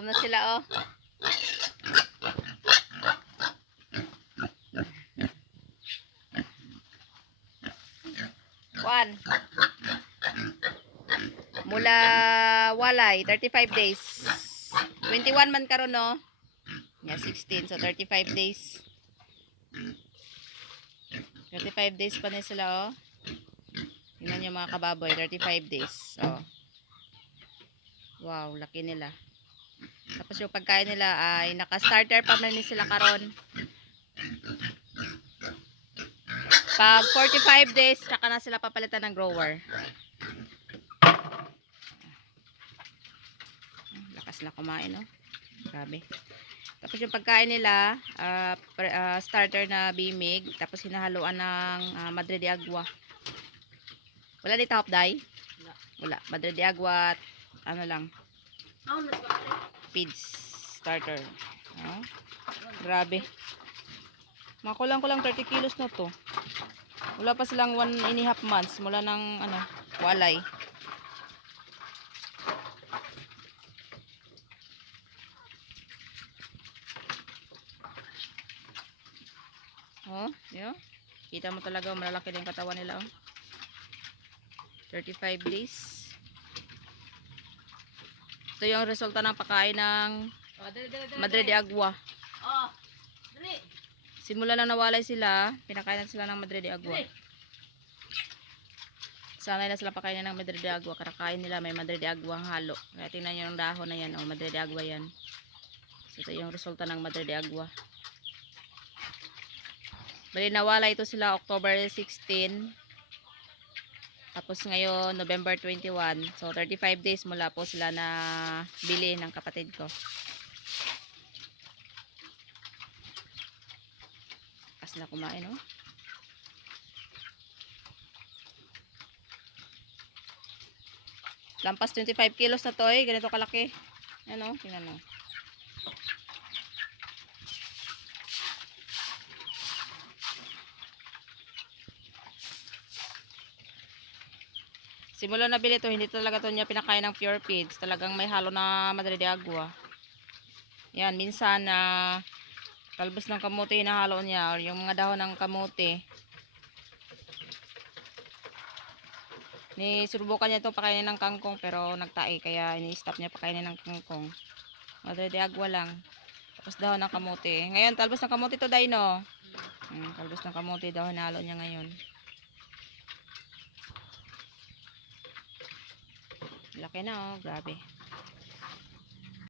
Gutom na sila, oh. One. Mula walay, 35 days. 21 man karon no? Yeah, 16. So, 35 days. 35 days pa na sila, oh. Tingnan nyo mga kababoy, 35 days. Oh. Wow, laki nila. Tapos yung pagkain nila ay naka-starter pa man sila karon. Pag 45 days, tsaka na sila papalitan ng grower. Lakas na kumain, no? Grabe. Tapos yung pagkain nila, pre- ah, starter na bimig, tapos hinahaluan ng ah, Madre de Agua. Wala dito dye? Wala. Wala. Madre de Agua at ano lang, Feeds starter. Oh, grabe. Makulang ko lang 30 kilos na to. Wala pa silang one and a half months mula ng ano, walay. Oh, yun. Kita mo talaga malalaki din katawan nila. Oh. 35 days. Ito yung resulta ng pagkain ng Oh. Madre de Agua. Oh. Simula na nawalay sila, pinakain na sila ng Madre de Agua. Sanay na sila pakainin ng Madre de Agua. Karakain nila may Madre de Agua ang halo. Kaya tingnan nyo yung dahon na yan. O, Madre de Agua yan. So, ito yung resulta ng Madre de Agua. Bali, nawala ito sila October 16. Tapos ngayon, November 21. So, 35 days mula po sila na bili ng kapatid ko. Kas na kumain, oh. Lampas 25 kilos na to eh. Ganito kalaki. Ano? Tingnan mo. Simula na bili to, hindi talaga to niya pinakain ng pure feeds. Talagang may halo na madre de agua. Yan, minsan na talbos ng kamote hinahalo niya or yung mga dahon ng kamote. Ni surubukan niya itong pakainin ng kangkong pero nagtae kaya ini-stop niya pakainin ng kangkong. Madre de agua lang. Tapos dahon ng kamote. Ngayon talbos ng kamote to Dino. Hmm, talbos ng kamote daw hinalo niya ngayon. Laki na oh, grabe.